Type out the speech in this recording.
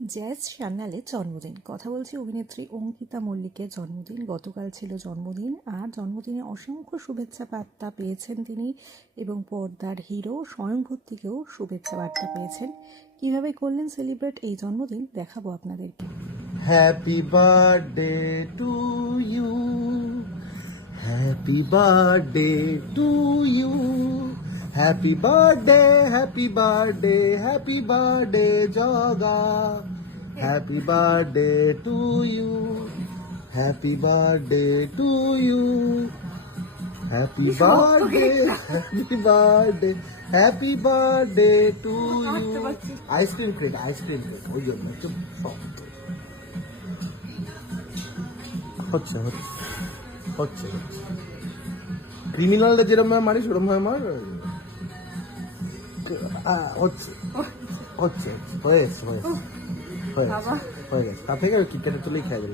Jazz সান্যালের জন্মদিন। কথা বলছি অভিনেত্রী অঙ্কিতা মল্লিকের জন্মদিন। গতকাল ছিল জন্মদিন, আর জন্মদিনে অসংখ্য শুভেচ্ছা বার্তা পেয়েছেন তিনি, এবং পর্দার হিরো স্বয়ংভূর থেকেও শুভেচ্ছা বার্তা পেয়েছেন। কীভাবে করলেন সেলিব্রেট এই জন্মদিন দেখাবো আপনাদেরকে। Happy birthday to you, happy birthday to you, happy birthday, happy birthday, happy birthday Jaga, happy birthday to you, happy birthday to you, happy birthday, happy birthday, happy birthday to you. Ice cream crate, ice cream crate, ওই জন্য একটু শক্ত হচ্ছে হচ্ছে হচ্ছে হচ্ছে ক্রিমিনালরা যেরকম ভাবে মারি সেরকম ভাবে মার। হচ্ছে হচ্ছে হচ্ছে হয়ে গেছে হয়ে গেছে হয়ে গেছে, তার থেকে ওই কিটক্যাটে তুলেই খেয়ে দিলাম।